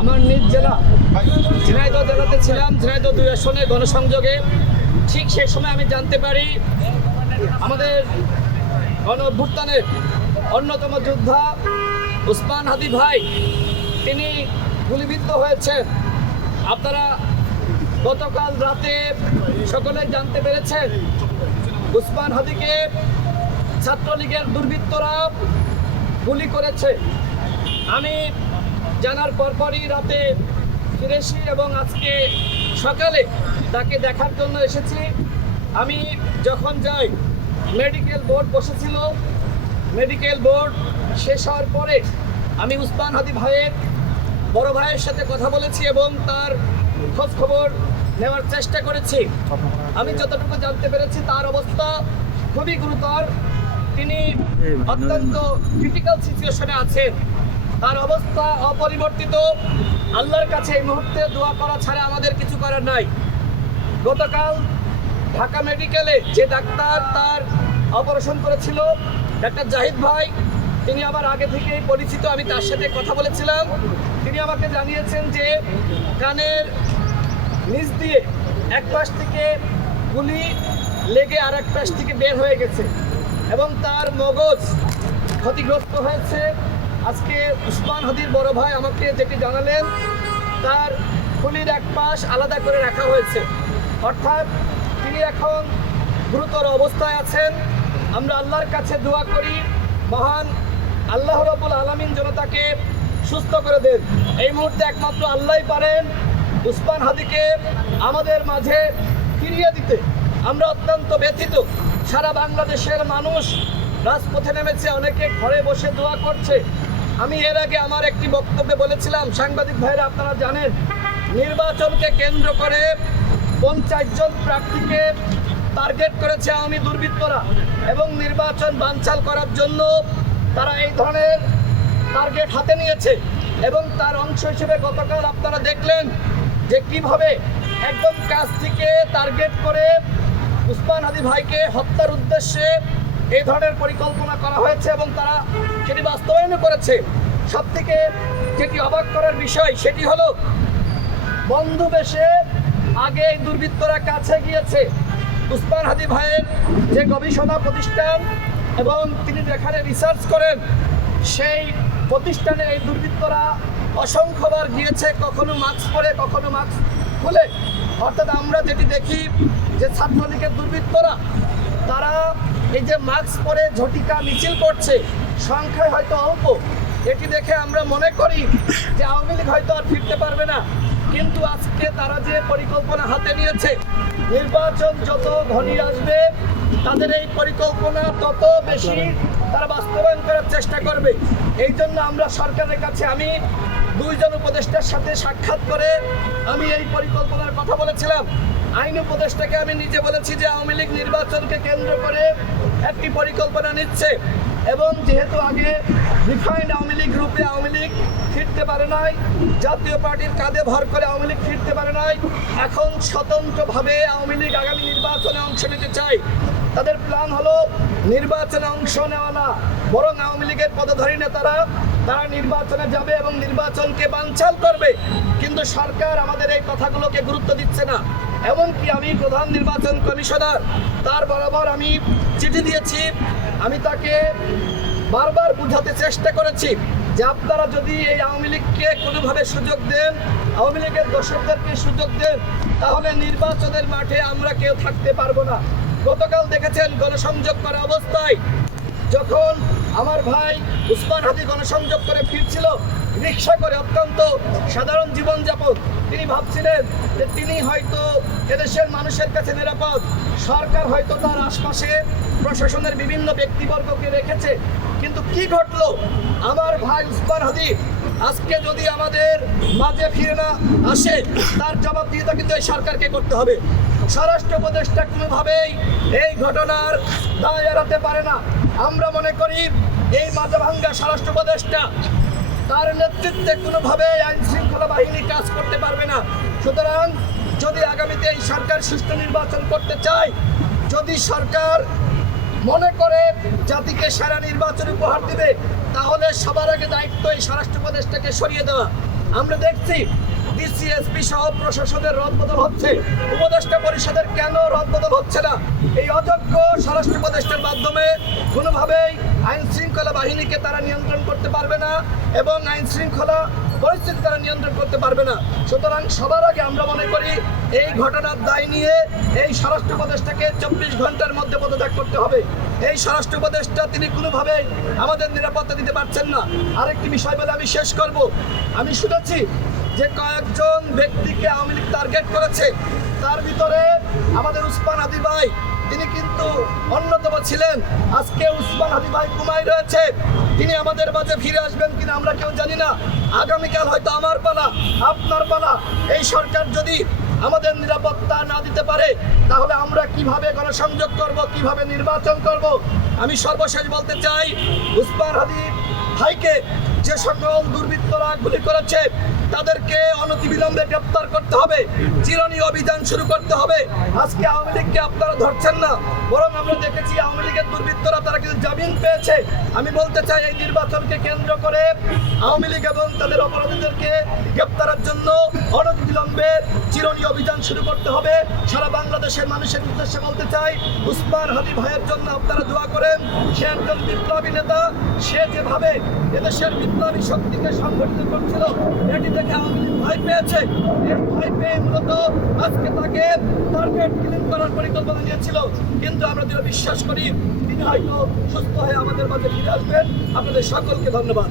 আমার নিজ জেলা ঝিনাইদহ জেলাতে ছিলাম, ঝিনাইদহ 2 আসনে গণসংযোগে। ঠিক সেই সময় আমি জানতে পারি আমাদের গণ অভ্যুত্থানের অন্যতম যোদ্ধা উসমান হাদি ভাই তিনি গুলিবিদ্ধ হয়েছেন। আপনারা গতকাল রাতে সকলে জানতে পেরেছেন উসমান হাদিকে ছাত্রলীগের দুর্বৃত্তরা গুলি করেছে। আমি জানার পরপরই রাতে ফিরেছি এবং আজকে সকালে তাকে দেখার জন্য এসেছি। আমি যখন যাই মেডিকেল বোর্ড বসেছিল, মেডিকেল বোর্ড শেষ হওয়ার পরে আমি উসমান হাদি ভাইয়ের বড় ভাইয়ের সাথে কথা বলেছি এবং তার খোঁজ খবর নেওয়ার চেষ্টা করেছি। আমি যতটুকু জানতে পেরেছি তার অবস্থা খুবই গুরুতর। তিনি অত্যন্ত ক্রিটিক্যাল সিচুয়েশনে আছেন। তার অবস্থা অপরিবর্তিত। আল্লাহর কাছে এই মুহূর্তে দোয়া করা ছাড়া আমাদের কিছু করার নাই। গতকাল ঢাকা মেডিকেলে যে ডাক্তার তার অপারেশন করেছিল, ডাক্তার জাহিদ ভাই, তিনি আমার আগে থেকেই পরিচিত। আমি তার সাথে কথা বলেছিলাম। তিনি আমাকে জানিয়েছেন যে কানের নিচ দিয়ে এক পাশ থেকে গুলি লেগে আর এক পাশ থেকে বের হয়ে গেছে এবং তার মগজ ক্ষতিগ্রস্ত হয়েছে। আজকে উসমান হাদির বড় ভাই আমাকে যেটি জানালেন, তার খুলির এক পাশ আলাদা করে রাখা হয়েছে, অর্থাৎ তিনি এখন গুরুতর অবস্থায় আছেন। আমরা আল্লাহর কাছে দোয়া করি, মহান আল্লাহ রাব্বুল আলামিন যেন তাকে সুস্থ করে দেন। এই মুহূর্তে একমাত্র আল্লাহই পারেন উসমান হাদিকে আমাদের মাঝে ফিরিয়ে দিতে। আমরা অত্যন্ত ব্যথিত। সারা বাংলাদেশের মানুষ রাজপথে নেমেছে, অনেকে ঘরে বসে দোয়া করছে। আমি এর আগে আমার একটি বক্তব্যে বলেছিলাম, সাংবাদিক ভাইরা আপনারা জানেন, নির্বাচনকে কেন্দ্র করে 50 জন প্রার্থীকে টার্গেট করেছে আওয়ামী দুর্বৃত্তরা এবং নির্বাচন বানচাল করার জন্য তারা এই ধরনের টার্গেট হাতে নিয়েছে। এবং তার অংশ হিসেবে গতকাল আপনারা দেখলেন যে কিভাবে একদম কাছ থেকে টার্গেট করে উসমান হাদি ভাইকে হত্যার উদ্দেশ্যে এই ধরনের পরিকল্পনা করা হয়েছে এবং তারা সেটি বাস্তবায়ন করেছে। সব থেকে যেটি অবাক করার বিষয় সেটি হলো বন্ধু বেশে আগে এই দুর্বৃত্তরা কাছে গিয়েছে উসমান হাদি ভাইয়ের যে গবেষণা প্রতিষ্ঠান এবং তিনি যেখানে রিসার্চ করেন সেই প্রতিষ্ঠানে এই দুর্বৃত্তরা অসংখ্যবার গিয়েছে, কখনো মাস্ক পরে কখনো মাস্ক খুলে। অর্থাৎ আমরা যেটি দেখি যে ছাত্রলীগের দুর্বৃত্তরা তারা এই যে মাস্ক পরে ঝটিকা মিছিল করছে, সংখ্যায় হয়তো অল্প, এটি দেখে আমরা মনে করি যে আওয়ামী লীগ হয়তো আর ফিরতে পারবে না। কিন্তু আজকে তারা যে পরিকল্পনা হাতে নিয়েছে, নির্বাচন যত ঘনিয়ে আসবে তাদের এই পরিকল্পনা তত বেশি তারা বাস্তবায়ন করার চেষ্টা করবে। এই জন্য আমরা সরকারের কাছে, আমি 2 জন উপদেষ্টার সাথে সাক্ষাৎ করে আমি এই পরিকল্পনার কথা বলেছিলাম। আইন উপদেষ্টাকে আমি নিজে বলেছি যে আওয়ামী লীগ নির্বাচনকে কেন্দ্র করে একটি পরিকল্পনা নিচ্ছে এবং যেহেতু আগে রিফাইন্ড আওয়ামী লীগ রূপে আওয়ামী লীগ ফিরতে পারে নাই, জাতীয় পার্টির কাঁধে ভর করে আওয়ামী লীগ ফিরতে পারে নাই, এখন স্বতন্ত্রভাবে আওয়ামী লীগ আগামী নির্বাচনে অংশ নিতে চায়। তাদের প্ল্যান হলো নির্বাচনে অংশ নেওয়া না, বরং আওয়ামী লীগের পদধারী নেতারা তারা নির্বাচনে যাবে এবং নির্বাচনকে বানচাল করবে। কিন্তু সরকার আমাদের এই কথাগুলোকে গুরুত্ব দিচ্ছে না। এমনকি আমি প্রধান নির্বাচন কমিশনার তার বরাবর আমি চিঠি দিয়েছি। আমি তাকে বারবার বোঝাতে চেষ্টা করেছি যে আপনারা যদি এই আওয়ামী লীগকে কোনোভাবে সুযোগ দেন, আওয়ামী লীগের দর্শকদেরকে সুযোগ দেন, তাহলে নির্বাচনের মাঠে আমরা কেউ থাকতে পারবো না। গতকাল দেখেছেন গণসংযোগ করা অবস্থায় যখন আমার ভাই উসমান হাদি গণসংযোগ করে ফিরছিল রিক্সা করে, অত্যন্ত সাধারণ জীবনযাপন, তিনি ভাবছিলেন যে তিনি হয়তো এদেশের মানুষের কাছে নিরাপদ, সরকার হয়তো তার আশপাশে প্রশাসনের বিভিন্ন ব্যক্তিবর্গকে রেখেছে। কিন্তু কি ঘটলো, আমার ভাই উসমান হাদি আজকে যদি আমাদের মাঝে ফিরে না আসে তার জবাবদিহিতা কিন্তু এই সরকারকে করতে হবে। স্বরাষ্ট্র উপদেষ্টা কোনোভাবেই এই ঘটনার দায় এড়াতে পারে না। আমরা মনে করি এই মাথাভাঙ্গা স্বরাষ্ট্র উপদেষ্টা তার নেতৃত্বে কোনোভাবে আইন শৃঙ্খলা বাহিনী কাজ করতে পারবে না। সুতরাং যদি আগামীতে এই সরকার সুষ্ঠু নির্বাচন করতে চায়, যদি সরকার মনে করে জাতিকে সেরা নির্বাচন উপহার দেবে, তাহলে সবার আগে দায়িত্ব এই স্বরাষ্ট্র উপদেষ্টাকে সরিয়ে দেওয়া। আমরা দেখছি ডিসিএসপি সহ প্রশাসনের রদবদল হচ্ছে, উপদেষ্টা পরিষদের কেন রদবদল হচ্ছে না? এই অযোগ্য স্বরাষ্ট্র উপদেষ্টার মাধ্যমে কোনোভাবেই আইন শৃঙ্খলা বাহিনীকে তারা নিয়ন্ত্রণ করতে পারবে না এবং আইন শৃঙ্খলা পরিস্থিতি তারা নিয়ন্ত্রণ করতে পারবে না। সুতরাং সবার আগে আমরা মনে করি এই ঘটনার দায় নিয়ে এই স্বরাষ্ট্র উপদেষ্টাকে 24 ঘন্টার মধ্যে পদত্যাগ করতে হবে। এই স্বরাষ্ট্র উপদেষ্টা তিনি কোনোভাবেই আমাদের নিরাপত্তা দিতে পারছেন না। আরেকটি বিষয় বলে আমি শেষ করব। আমি শুনেছি যে কয়েকজন ব্যক্তিকে আওয়ামী লীগ টার্গেট করেছে, তার ভিতরে আমাদের উসমান হাদি ভাই তিনি কিন্তু অন্যতম ছিলেন। আজকে উসমান হাদি ভাই কুমায় রয়েছে, তিনি আমাদের মাঝে ফিরে আসবেন কিনা আমরা কেউ জানি না। আগামীকাল হয়তো আমার পালা, আপনার পালা। এই সরকার যদি আমাদের নিরাপত্তা না দিতে পারে তাহলে আমরা কিভাবে গণসংযোগ করব, কিভাবে নির্বাচন করব? আমি সর্বশেষ বলতে চাই, উসমান হাদি ভাইকে যে সকল দুর্বৃত্তরা গুলি করেছে তাদেরকে অনতিবিলম্বে গ্রেপ্তার করতে হবে, চিরুনি অভিযান শুরু করতে হবে। আজকে আওয়ামী লীগকে আপনারা ধরছেন না, বরং আমরা দেখেছি আওয়ামী লীগের দুর্বৃত্তরা তারা কিন্তু জামিন পেয়েছে। আমি বলতে চাই এই নির্বাচনকে কেন্দ্র করে আওয়ামী লীগ এবং তাদের অপরাধীদেরকে গ্রেপ্তারের জন্য অনতিবিলম্বে চিরুনি অভিযান শুরু করতে হবে। সারা বাংলাদেশের মানুষের উদ্দেশ্যে বলতে চাই, উসমান হাদি ভাইয়ের জন্য আপনারা দোয়া করেন। সে একজন বিপ্লবী নেতা, সে যেভাবে এদেশের বিপ্লবী শক্তিকে সংগঠিত করছিল এটি দেখে আওয়ামী লীগ ভয় পেয়েছে। এই ভয় পেয়ে মূলত আজকে তাকে টার্গেট কিলিং করার পরিকল্পনা নিয়েছিল, কিন্তু আমরা দৃঢ় বিশ্বাস করি তিনি হয়তো সুস্থ হয়ে আমাদের মাঝে ফিরে আসবেন। আপনাদের সকলকে ধন্যবাদ।